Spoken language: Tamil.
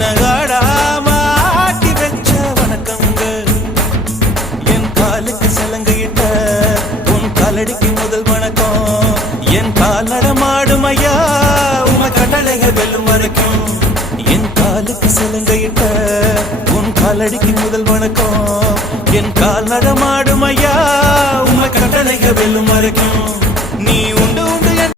நகாடாம ஆட்டி வச்ச வணக்கங்க என் காலுக்கு சலங்கையிட்ட உன் காலடிக்கு முதல் வணக்கம் என் கால் நடமாடும் ஐயா உம கட்டளைக வெல்லும் வரைக்கும் என் காலுக்கு சலங்கையிட்ட உன் காலடிக்கு முதல் வணக்கம் என் கால் நடமாடும் ஐயா உம கட்டளைக வெல்லும் வரைக்கும்